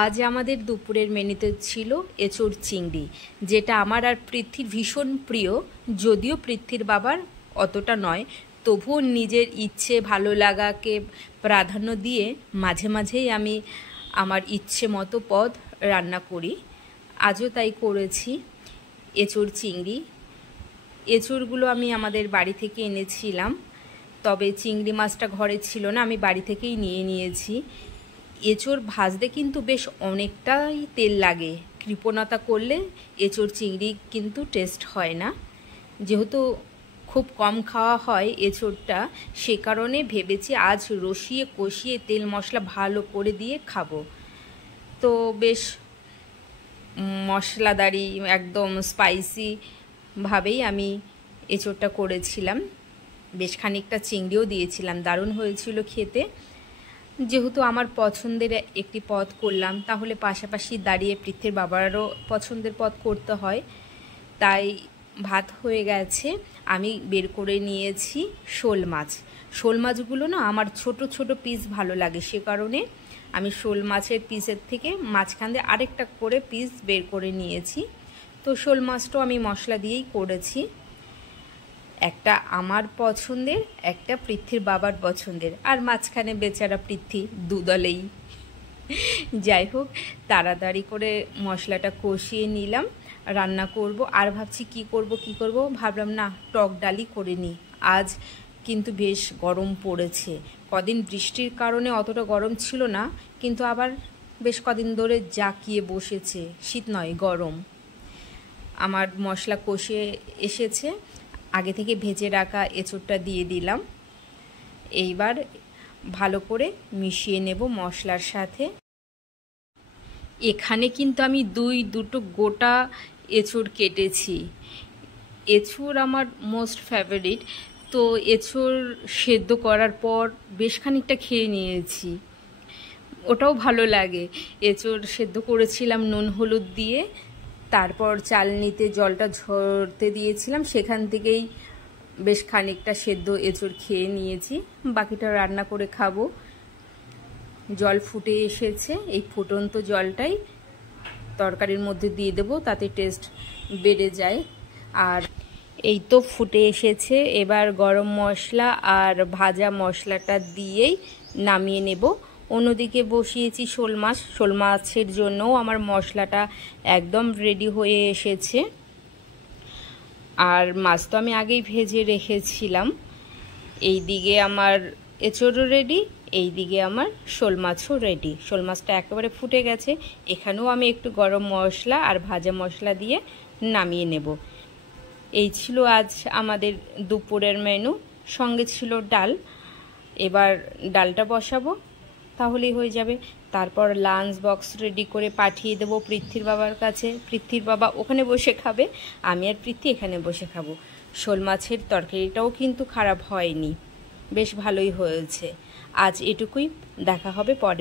আজ আমাদের দুপুরের মেনুতে ছিল এঁচোড় চিংড়ি, যেটা আমার আর পৃথ্বীর ভীষণ প্রিয়। যদিও পৃথ্বীর বাবার অতটা নয়, তবুও নিজের ইচ্ছে ভালো লাগাকে প্রাধান্য দিয়ে মাঝে মাঝেই আমি আমার ইচ্ছে মতো পদ রান্না করি। আজও তাই করেছি, এঁচোড় চিংড়ি। এঁচোড়গুলো আমি আমাদের বাড়ি থেকে এনেছিলাম, তবে চিংড়ি মাছটা ঘরে ছিল না, আমি বাড়ি থেকেই নিয়েছি। এঁচোড় ভাজতে কিন্তু বেশ অনেকটাই তেল লাগে, কৃপণতা করলে এঁচোড় চিংড়ি কিন্তু টেস্ট হয় না। যেহেতু খুব কম খাওয়া হয় এঁচোড়টা, সে কারণে ভেবেছি আজ রসিয়ে কষিয়ে তেল মশলা ভালো করে দিয়ে খাবো। তো বেশ মশলাদারি একদম স্পাইসি ভাবেই আমি এঁচোড়টা করেছিলাম। বেশ খানিকটা চিংড়িও দিয়েছিলাম, দারুণ হয়েছিল খেতে। যেহেতু আমার পছন্দের একটি পদ করলাম, তাহলে পাশাপাশি দাঁড়িয়ে পৃথ্বীর বাবারও পছন্দের পদ করতে হয়। তাই ভাত হয়ে গেছে, আমি বের করে নিয়েছি শোল মাছ। শোল মাছগুলো না আমার ছোট ছোট পিস ভালো লাগে, সে কারণে আমি শোল মাছের পিসের থেকে মাঝখান দিয়ে আরেকটা করে পিস বের করে নিয়েছি। তো শোল মাছটাও আমি মশলা দিয়েই করেছি, একটা আমার পছন্দের, একটা পৃথ্বীর বাবার পছন্দের, আর মাঝখানে বেচারা পৃথ্বী, দুদলেই। যাই হোক, তাড়াতাড়ি করে মশলাটা কষিয়ে নিলাম, রান্না করব। আর ভাবছি কি করব, ভাবলাম না টক ডালই করে নিই। আজ কিন্তু বেশ গরম পড়েছে, কদিন বৃষ্টির কারণে অতটা গরম ছিল না, কিন্তু আবার বেশ কদিন ধরে জাঁকিয়ে বসেছে, শীত নয় গরম। আমার মশলা কষিয়ে এসেছে, আগে থেকে ভেজে রাখা এঁচোড়টা দিয়ে দিলাম। এইবার ভালো করে মিশিয়ে নেব মশলার সাথে। এখানে কিন্তু আমি দুটো গোটা এঁচোড় কেটেছি। এঁচোড় আমার মোস্ট ফেভারিট, তো এঁচোড় সেদ্ধ করার পর বেশ খানিকটা খেয়ে নিয়েছি, ওটাও ভালো লাগে। এঁচোড় সেদ্ধ করেছিলাম নুন হলুদ দিয়ে, তারপর চালনিতে জলটা ঝরতে দিয়েছিলাম, সেখান থেকেই বেশ খানিকটা সেদ্ধ এঁচোড় খেয়ে নিয়েছি, বাকিটা রান্না করে খাবো। জল ফুটে এসেছে, এই ফুটন্ত জলটাই তরকারির মধ্যে দিয়ে দেবো, তাতে টেস্ট বেড়ে যায়। আর এই তো ফুটে এসেছে, এবার গরম মশলা আর ভাজা মশলাটা দিয়েই নামিয়ে নেব। অন্যদিকে বসিয়েছি শোল মাছের জন্যও আমার মশলাটা একদম রেডি হয়ে এসেছে। আর মাছ তো আমি আগেই ভেজে রেখেছিলাম। এই দিকে আমার এঁচোড়ও রেডি, এই দিকে আমার শোল মাছও রেডি। শোল মাছটা একেবারে ফুটে গেছে, এখানেও আমি একটু গরম মশলা আর ভাজা মশলা দিয়ে নামিয়ে নেব। এই ছিল আজ আমাদের দুপুরের মেনু, সঙ্গে ছিল ডাল। এবার ডালটা বসাবো, তাহলেই হয়ে যাবে। তারপর লাঞ্চ বক্স রেডি করে পাঠিয়ে দেবো পৃথ্বীর বাবার কাছে। পৃথ্বীর বাবা ওখানে বসে খাবে, আমি আর পৃথ্বী এখানে বসে খাবো। শোল মাছের তরকারিটাও কিন্তু খারাপ হয়নি, বেশ ভালোই হয়েছে। আজ এটুকুই, দেখা হবে পরে।